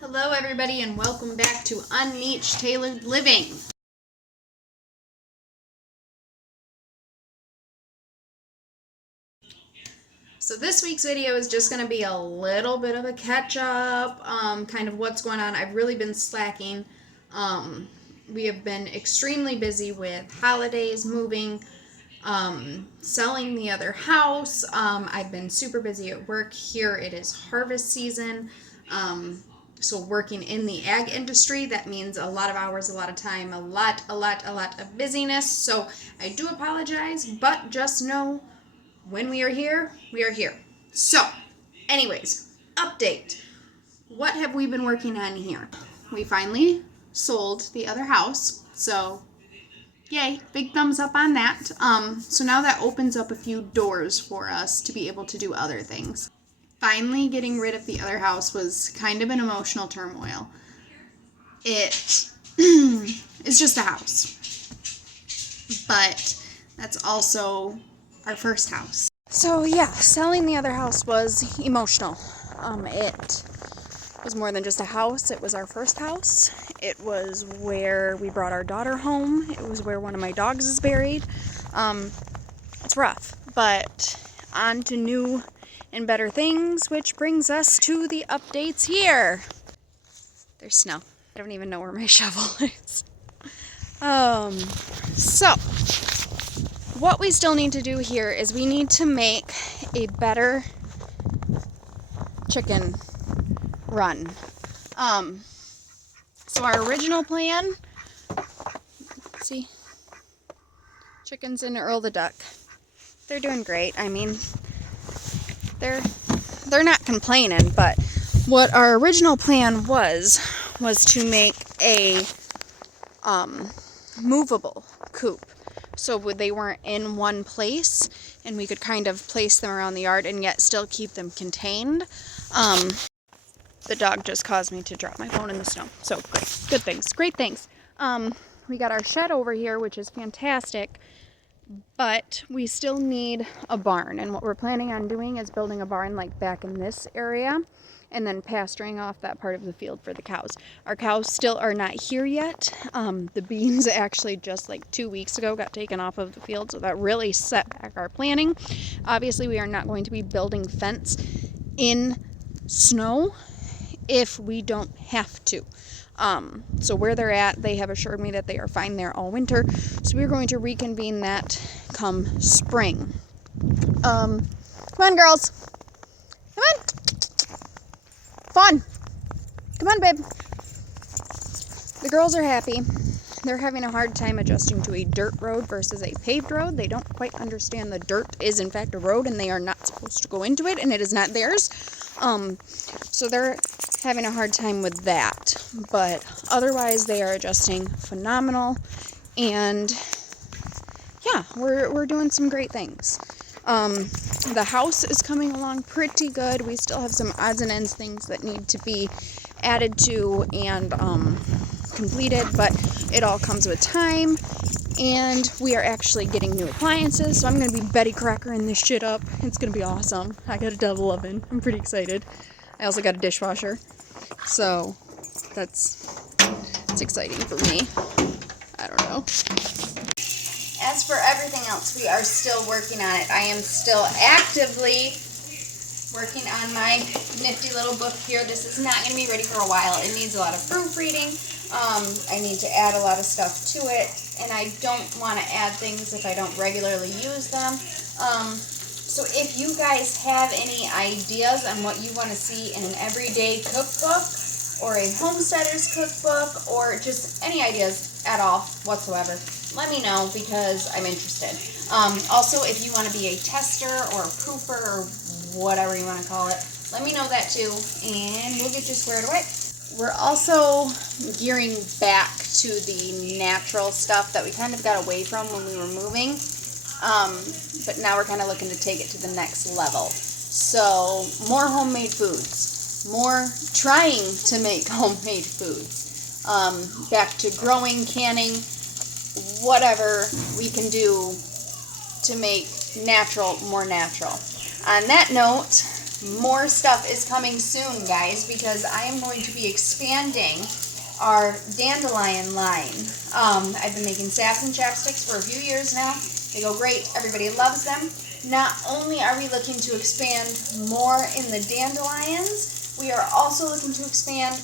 Hello everybody and welcome back to Unniche Tailored Living. So this week's video is just going to be a little bit of a catch up, kind of what's going on. I've really been slacking. We have been extremely busy with holidays, moving, selling the other house. I've been super busy at work. Here it is harvest season. So working in the ag industry, that means a lot of hours, a lot of time, a lot of busyness. So I do apologize, but just know when we are here, we are here. So, anyways, update. What have we been working on here? We finally sold the other house. So, yay, big thumbs up on that. So now that opens up a few doors for us to be able to do other things. Finally getting rid of the other house was kind of an emotional turmoil. It is just a house, but that's also our first house. So yeah, selling the other house was emotional. It was more than just a house. It was our first house. It was where we brought our daughter home. It was where one of my dogs is buried. It's rough, but on to new and better things, which brings us to the updates here. There's snow. I don't even know where my shovel is. So what we still need to do here is we need to make a better chicken run. So our original plan, see, chickens and Earl the duck, they're doing great. I mean, they're not complaining, but what our original plan was to make a movable coop, so they weren't in one place and we could kind of place them around the yard and yet still keep them contained. The dog just caused me to drop my phone in the snow, so great things. We got our shed over here, which is fantastic, but we still need a barn, and what we're planning on doing is building a barn like back in this area and then pasturing off that part of the field for the cows. Our cows still are not here yet. The beans actually just like 2 weeks ago got taken off of the field, so that really set back our planning. Obviously, we are not going to be building fence in snow if we don't have to. So where they're at, they have assured me that they are fine there all winter. So we're going to reconvene that come spring. Come on, girls. Come on. Fun. Come on, babe. The girls are happy. They're having a hard time adjusting to a dirt road versus a paved road. They don't quite understand the dirt is in fact a road and they are not supposed to go into it, and it is not theirs. So they're having a hard time with that, but otherwise they are adjusting phenomenal, and yeah, we're doing some great things. The house is coming along pretty good. We still have some odds and ends things that need to be added to and completed, but it all comes with time, and we are actually getting new appliances, so I'm going to be Betty Crocking this shit up. It's going to be awesome. I got a double oven. I'm pretty excited. I also got a dishwasher, so that's exciting for me. I don't know. As for everything else, we are still working on it. I am still actively working on my nifty little book here. This is not going to be ready for a while. It needs a lot of proofreading. I need to add a lot of stuff to it, and I don't want to add things if I don't regularly use them. So if you guys have any ideas on what you want to see in an everyday cookbook or a homesteader's cookbook, or just any ideas at all whatsoever, let me know, because I'm interested. Also, if you want to be a tester or a proofer or whatever you want to call it, let me know that too, and we'll get you squared away. We're also gearing back to the natural stuff that we kind of got away from when we were moving, but now we're kind of looking to take it to the next level. So more homemade foods, more trying to make homemade foods, back to growing, canning, whatever we can do to make natural more natural. On that note, more stuff is coming soon, guys, because I am going to be expanding our dandelion line. I've been making salves and chapsticks for a few years now. They go great. Everybody loves them. Not only are we looking to expand more in the dandelions, we are also looking to expand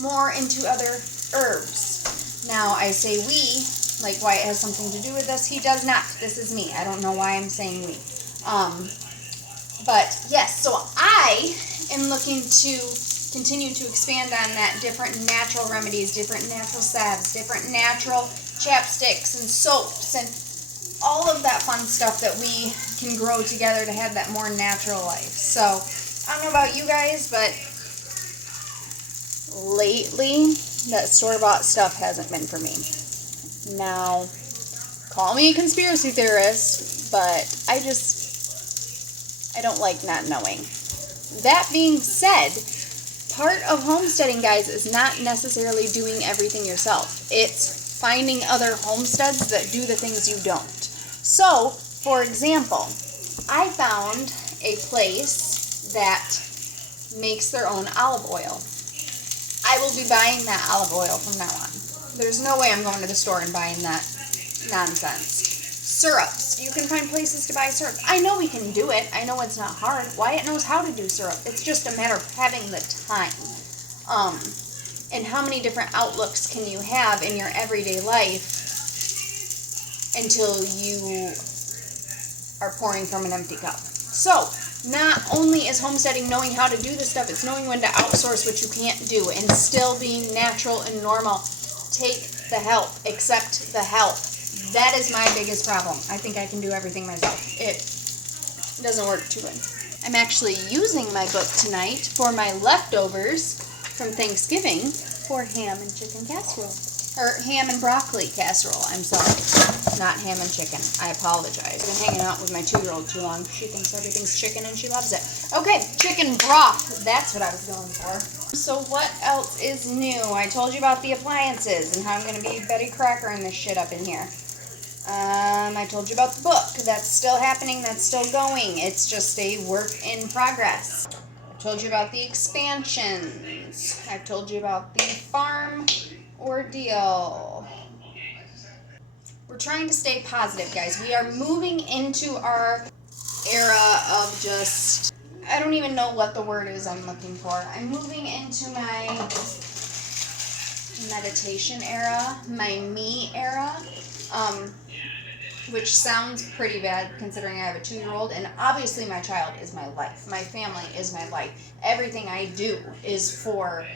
more into other herbs. Now, I say we, like Wyatt has something to do with this. He does not. This is me. I don't know why I'm saying we. But yes, so I am looking to continue to expand on that, different natural remedies, different natural salves, different natural chapsticks and soaps and all of that fun stuff that we can grow together to have that more natural life. So, I don't know about you guys, but lately, that store-bought stuff hasn't been for me. Now, call me a conspiracy theorist, but I don't like not knowing. That being said, part of homesteading, guys, is not necessarily doing everything yourself. It's finding other homesteads that do the things you don't. So, for example, I found a place that makes their own olive oil. I will be buying that olive oil from now on. There's no way I'm going to the store and buying that nonsense. Syrups. You can find places to buy syrup. I know we can do it. I know it's not hard. Wyatt knows how to do syrup. It's just a matter of having the time. And how many different outlooks can you have in your everyday life until you are pouring from an empty cup? So, not only is homesteading knowing how to do this stuff, it's knowing when to outsource what you can't do and still being natural and normal. Take the help. Accept the help. That is my biggest problem. I think I can do everything myself. It doesn't work too good. I'm actually using my book tonight for my leftovers from Thanksgiving for ham and chicken casserole. Or ham and broccoli casserole, I'm sorry. Not ham and chicken. I apologize. I've been hanging out with my 2-year-old too long. She thinks everything's chicken and she loves it. Okay, chicken broth. That's what I was going for. So what else is new? I told you about the appliances and how I'm going to be Betty Crocker in this shit up in here. I told you about the book. That's still happening. That's still going. It's just a work in progress. I told you about the expansions. I've told you about the farm ordeal. We're trying to stay positive, guys. We are moving into our era of just, I don't even know what the word is I'm looking for. I'm moving into my meditation era, my me era, which sounds pretty bad considering I have a 2-year-old, and obviously my child is my life. My family is my life. Everything I do is for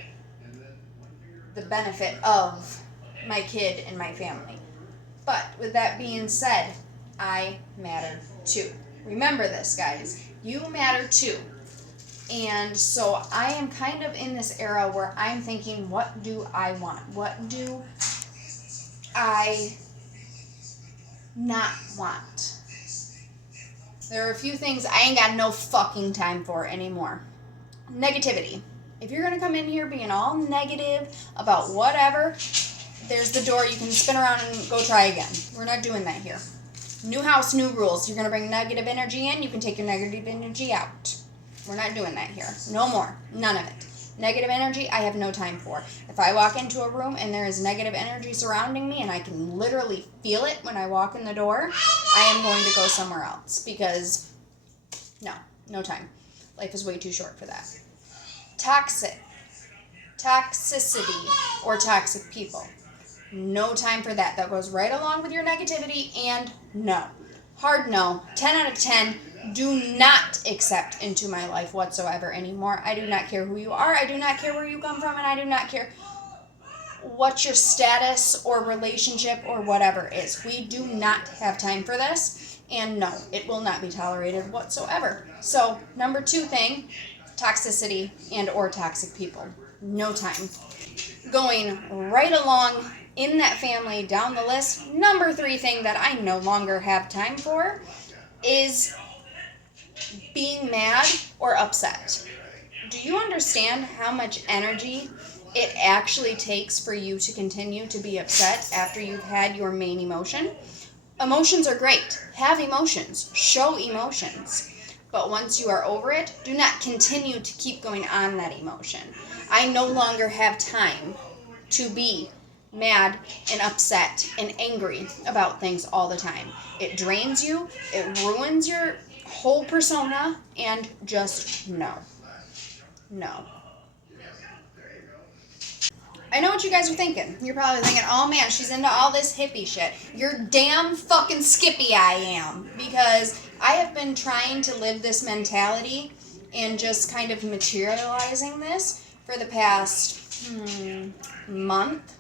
the benefit of my kid and my family. But with that being said, I matter too. Remember this, guys. You matter too. And so I am kind of in this era where I'm thinking, what do I want? What do I not want? There are a few things I ain't got no fucking time for anymore. Negativity. If you're going to come in here being all negative about whatever, there's the door. You can spin around and go try again. We're not doing that here. New house, new rules. You're going to bring negative energy in, you can take your negative energy out. We're not doing that here. No more. None of it. Negative energy, I have no time for. If I walk into a room and there is negative energy surrounding me and I can literally feel it when I walk in the door, I am going to go somewhere else because no time. Life is way too short for that. Toxicity, or toxic people. No time for that. That goes right along with your negativity, and no. Hard no. 10 out of 10. Do not accept into my life whatsoever anymore. I do not care who you are. I do not care where you come from, and I do not care what your status or relationship or whatever is. We do not have time for this, and no, it will not be tolerated whatsoever. So, number 2 thing, toxicity and or toxic people. No time. Going right along in that family down the list, number 3 thing that I no longer have time for is being mad or upset. Do you understand how much energy it actually takes for you to continue to be upset after you've had your main emotion? Emotions are great. Have emotions. Show emotions. But once you are over it, do not continue to keep going on that emotion. I no longer have time to be mad and upset and angry about things all the time. It drains you, it ruins your whole persona, and just no. No. I know what you guys are thinking. You're probably thinking, oh man, she's into all this hippie shit. You're damn fucking skippy I am. Because I have been trying to live this mentality and just kind of materializing this for the past month.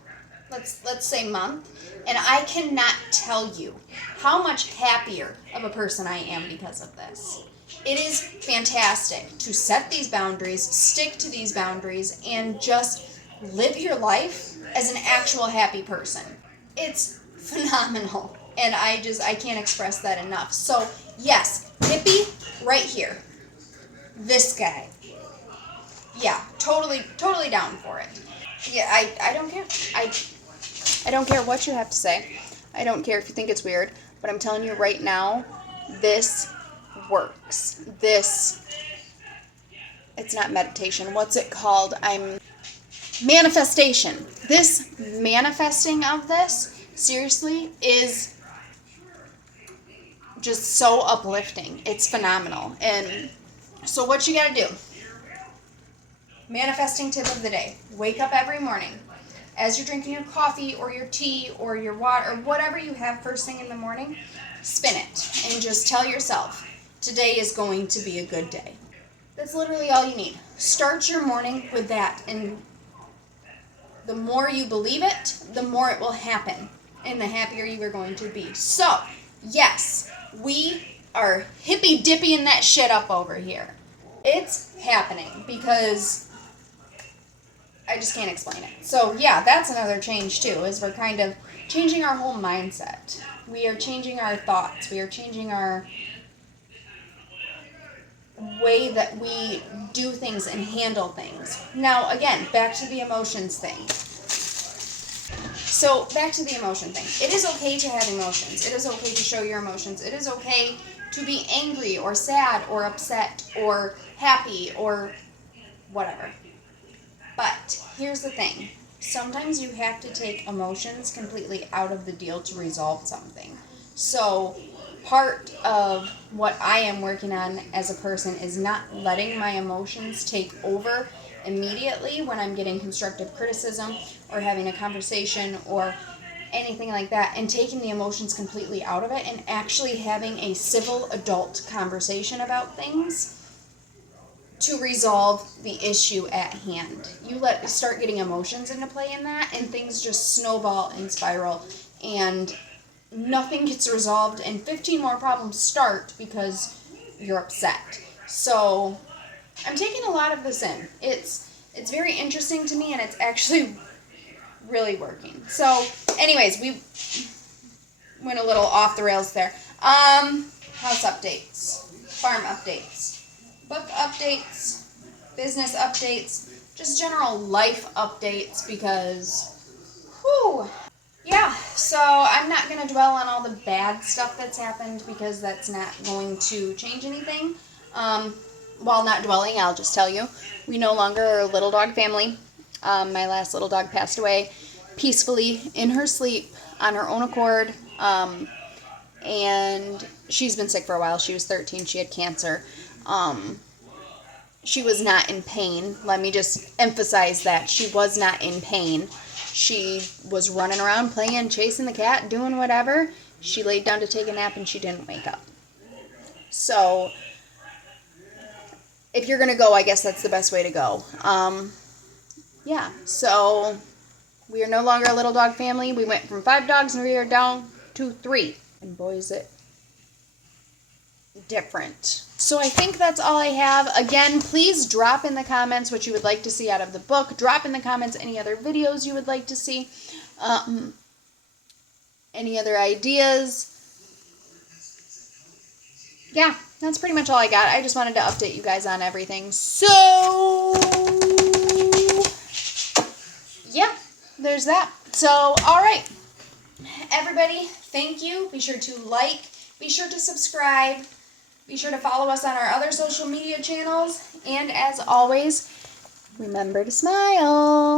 Let's say month. And I cannot tell you how much happier of a person I am because of this. It is fantastic to set these boundaries, stick to these boundaries, and just live your life as an actual happy person. It's phenomenal. And I can't express that enough. So, yes, hippie, right here. This guy. Yeah, totally down for it. Yeah, I don't care. I don't care what you have to say. I don't care if you think it's weird. But I'm telling you right now, this works. It's not meditation. What's it called? Manifestation. This manifesting of this, seriously, is just so uplifting. It's phenomenal. And so what you gotta do, manifesting tip of the day, wake up every morning. As you're drinking your coffee or your tea or your water or whatever you have first thing in the morning, spin it and just tell yourself, today is going to be a good day. That's literally all you need. Start your morning with that, and the more you believe it, the more it will happen, and the happier you are going to be. So, yes, we are hippy-dippying that shit up over here. It's happening because I just can't explain it. So, yeah, that's another change, too, is we're kind of changing our whole mindset. We are changing our thoughts. We are changing our way that we do things and handle things. Now, again, back to the emotions thing. So, back to the emotion thing. It is okay to have emotions. It is okay to show your emotions. It is okay to be angry or sad or upset or happy or whatever. But here's the thing. Sometimes you have to take emotions completely out of the deal to resolve something. So, part of what I am working on as a person is not letting my emotions take over immediately when I'm getting constructive criticism or having a conversation or anything like that, and taking the emotions completely out of it and actually having a civil adult conversation about things to resolve the issue at hand. You start getting emotions into play in that, and things just snowball and spiral, and nothing gets resolved, and 15 more problems start because you're upset. So I'm taking a lot of this in. It's very interesting to me, and it's actually really working. So anyways, we went a little off the rails there. House updates, farm updates, book updates, business updates, just general life updates, because yeah, so I'm not going to dwell on all the bad stuff that's happened because that's not going to change anything. While not dwelling, I'll just tell you, we no longer are a little dog family. My last little dog passed away peacefully in her sleep on her own accord. And she's been sick for a while. She was 13. She had cancer. She was not in pain. Let me just emphasize that. She was not in pain. She was running around, playing, chasing the cat, doing whatever. She laid down to take a nap and she didn't wake up. So, if you're going to go, I guess that's the best way to go. Yeah, so we are no longer a little dog family. We went from 5 dogs and we are down to 3. And boy, is it different. So I think that's all I have. Again, please drop in the comments what you would like to see out of the book. Drop in the comments any other videos you would like to see. Any other ideas. Yeah, that's pretty much all I got. I just wanted to update you guys on everything. So, yeah, there's that. So, all right. Everybody, thank you. Be sure to like. Be sure to subscribe. Be sure to follow us on our other social media channels. And as always, remember to smile.